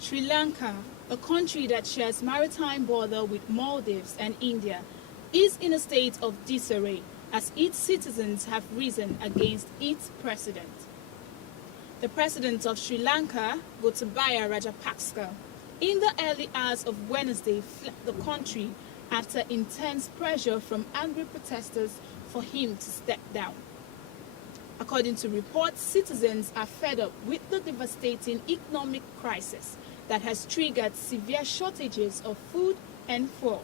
Sri Lanka, a country that shares maritime border with Maldives and India, is in a state of disarray as its citizens have risen against its president. The president of Sri Lanka, Gotabaya Rajapaksa, in the early hours of Wednesday fled the country after intense pressure from angry protesters for him to step down. According to reports, citizens are fed up with the devastating economic crisis that has triggered severe shortages of food and fuel.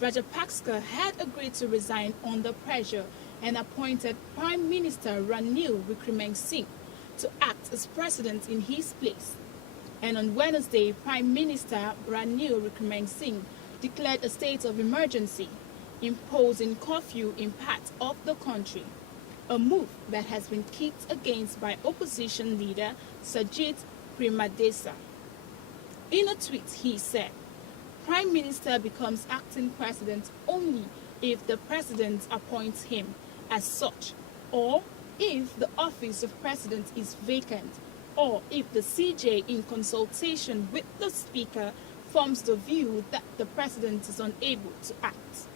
Rajapaksa had agreed to resign under pressure and appointed Prime Minister Ranil Wickremesinghe to act as president in his place. And on Wednesday, Prime Minister Ranil Wickremesinghe declared a state of emergency, imposing curfew in parts of the country, a move that has been kicked against by opposition leader Sajid Premadasa. In a tweet, he said, Prime Minister becomes acting president only if the president appoints him as such, or if the office of president is vacant, or if the CJ in consultation with the speaker forms the view that the president is unable to act.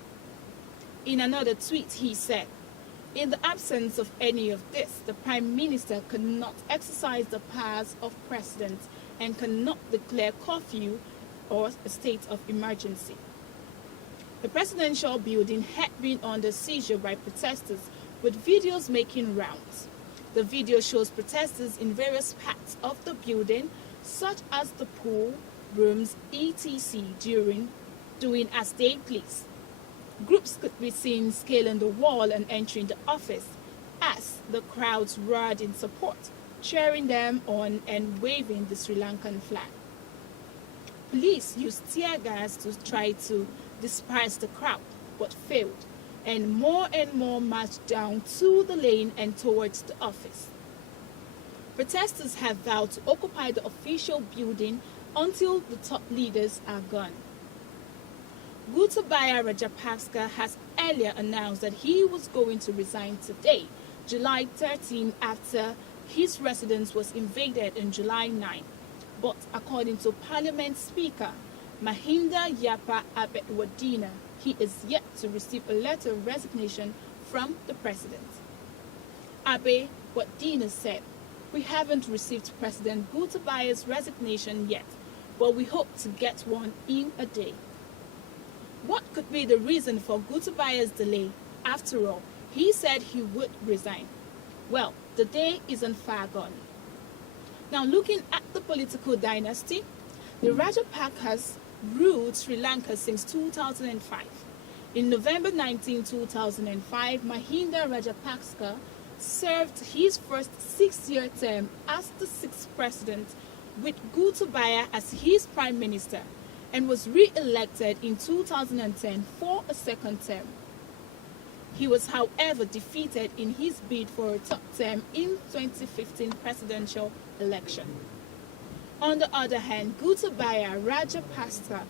In another tweet, he said, in the absence of any of this, the Prime Minister cannot exercise the powers of president and cannot declare curfew or a state of emergency. The presidential building had been under seizure by protesters, with videos making rounds. The video shows protesters in various parts of the building, such as the pool, rooms, etc., doing as they please. Groups could be seen scaling the wall and entering the office as the crowds roared in support, cheering them on and waving the Sri Lankan flag. Police used tear gas to try to disperse the crowd, but failed, and more marched down to the lane and towards the office. Protesters have vowed to occupy the official building until the top leaders are gone. Gotabaya Rajapaksa has earlier announced that he was going to resign today, July 13, after his residence was invaded on July 9. But according to Parliament Speaker Mahinda Yapa Abetwadina, he is yet to receive a letter of resignation from the president. Abetwadina said, "We haven't received President Gotabaya's resignation yet, but we hope to get one in a day." What could be the reason for Gotabaya's delay? After all, he said he would resign. Well, the day isn't far gone. Now, looking at the political dynasty, the Rajapaksas ruled Sri Lanka since 2005. In November 19, 2005, Mahinda Rajapaksa served his first 6-year term as the 6th president with Gotabaya as his prime minister, and was re-elected in 2010 for a second term. He was, however, defeated in his bid for a third term in 2015 presidential election. On the other hand, Gotabaya Rajapaksa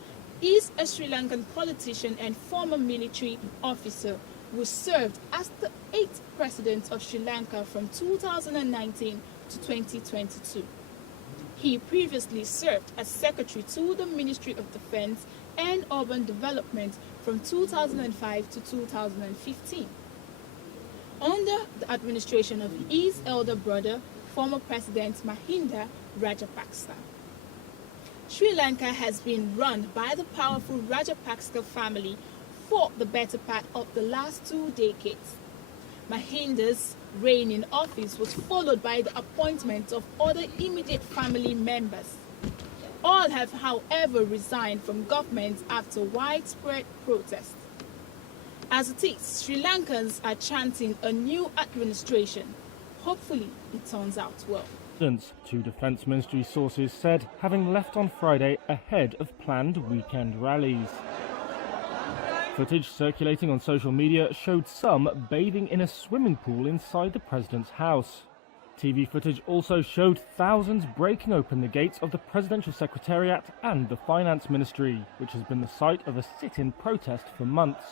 is a Sri Lankan politician and former military officer who served as the 8th president of Sri Lanka from 2019 to 2022. He previously served as secretary to the Ministry of Defense and Urban Development from 2005 to 2015. Under the administration of his elder brother, former President Mahinda Rajapaksa. Sri Lanka has been run by the powerful Rajapaksa family for the better part of the last 2 decades. Mahinda's reign in office was followed by the appointment of other immediate family members. All have, however, resigned from government after widespread protests. As it is, Sri Lankans are chanting a new administration. Hopefully, it turns out well. Two Defence Ministry sources said, having left on Friday ahead of planned weekend rallies. Footage circulating on social media showed some bathing in a swimming pool inside the president's house. TV footage also showed thousands breaking open the gates of the Presidential Secretariat and the Finance Ministry, which has been the site of a sit-in protest for months.